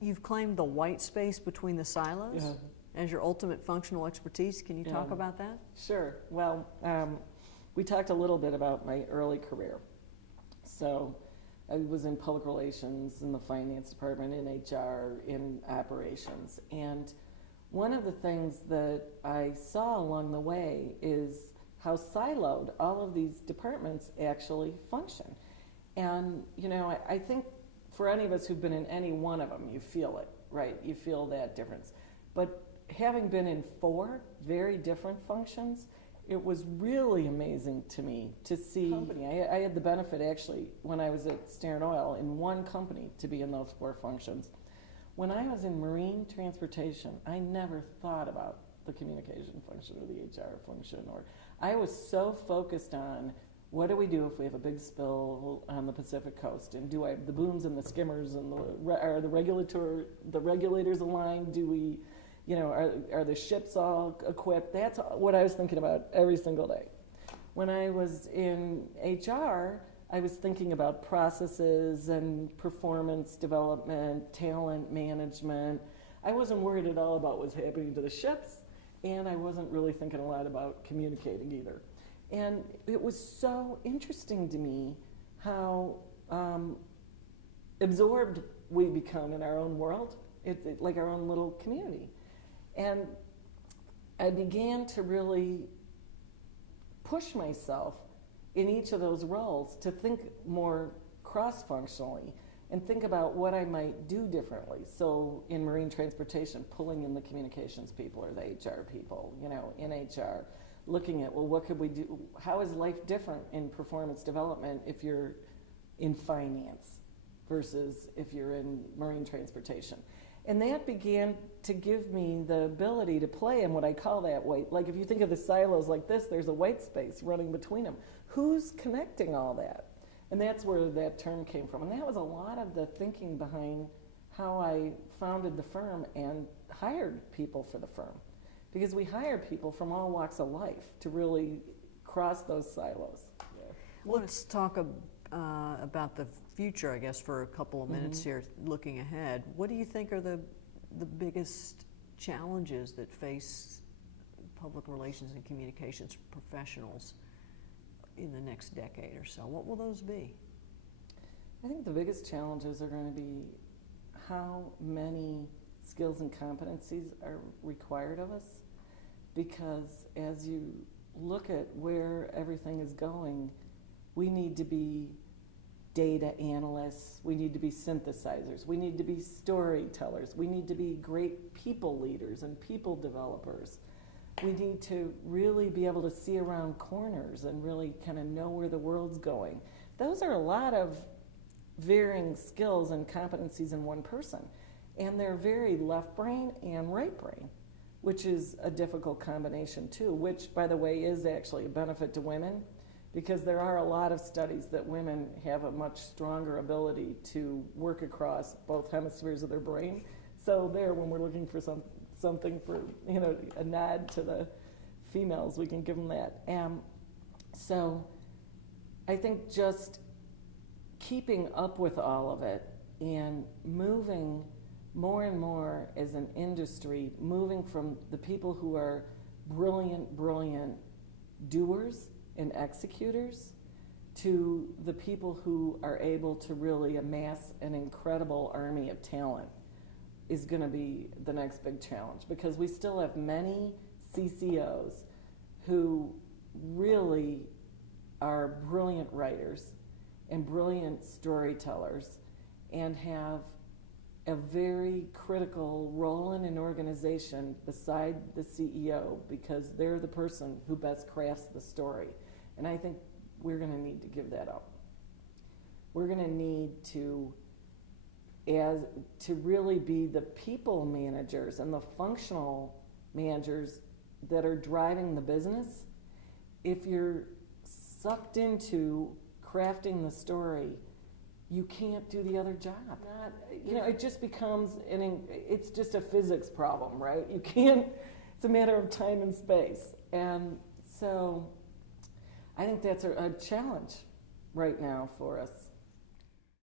You've claimed the white space between the silos as your ultimate functional expertise. Can you talk about that? Sure. Well, we talked a little bit about my early career. So I was in public relations, in the finance department, in HR, in operations. And one of the things that I saw along the way is how siloed all of these departments actually function. And, you know, I think for any of us who've been in any one of them, you feel it, right? You feel that difference. But having been in 4 very different functions, it was really amazing to me to see company. I had the benefit, actually, when I was at Standard Oil, in one company, to be in those 4 functions. When I was in marine transportation, I never thought about the communication function or the HR function. Or I was so focused on, what do we do if we have a big spill on the Pacific coast? And do I have the booms and the skimmers and are the regulators aligned? Do we, you know, are the ships all equipped? That's what I was thinking about every single day. When I was in HR, I was thinking about processes and performance development, talent management. I wasn't worried at all about what's happening to the ships, and I wasn't really thinking a lot about communicating either. And it was so interesting to me how absorbed we become in our own world, like our own little community. And I began to really push myself in each of those roles to think more cross-functionally and think about what I might do differently. So in marine transportation, pulling in the communications people or the HR people, you know, in HR, looking at, well, what could we do? How is life different in performance development if you're in finance versus if you're in marine transportation? And that began to give me the ability to play in what I call that white. Like if you think of the silos like this, there's a white space running between them. Who's connecting all that? And that's where that term came from. And that was a lot of the thinking behind how I founded the firm and hired people for the firm. Because we hire people from all walks of life to really cross those silos. Yeah. Let's talk about the future, I guess, for a couple of minutes here, looking ahead. What do you think are the biggest challenges that face public relations and communications professionals in the next decade or so? What will those be? I think the biggest challenges are going to be how many skills and competencies are required of us, because as you look at where everything is going, we need to be data analysts, we need to be synthesizers, we need to be storytellers, we need to be great people leaders and people developers. We need to really be able to see around corners and really kind of know where the world's going. Those are a lot of varying skills and competencies in one person. And they're very left brain and right brain, which is a difficult combination too, which, by the way, is actually a benefit to women, because there are a lot of studies that women have a much stronger ability to work across both hemispheres of their brain. So there, when we're looking for something for, you know, a nod to the females, we can give them that. So I think just keeping up with all of it and moving more and more as an industry, moving from the people who are brilliant doers and executors to the people who are able to really amass an incredible army of talent is going to be the next big challenge, because we still have many CCOs who really are brilliant writers and brilliant storytellers and have a very critical role in an organization beside the CEO, because they're the person who best crafts the story. And I think we're going to need to give that up. We're going to need to really be the people managers and the functional managers that are driving the business. If you're sucked into crafting the story, you can't do the other job. It just becomes it's just a physics problem, right? You can't. It's a matter of time and space, and so I think that's a challenge right now for us.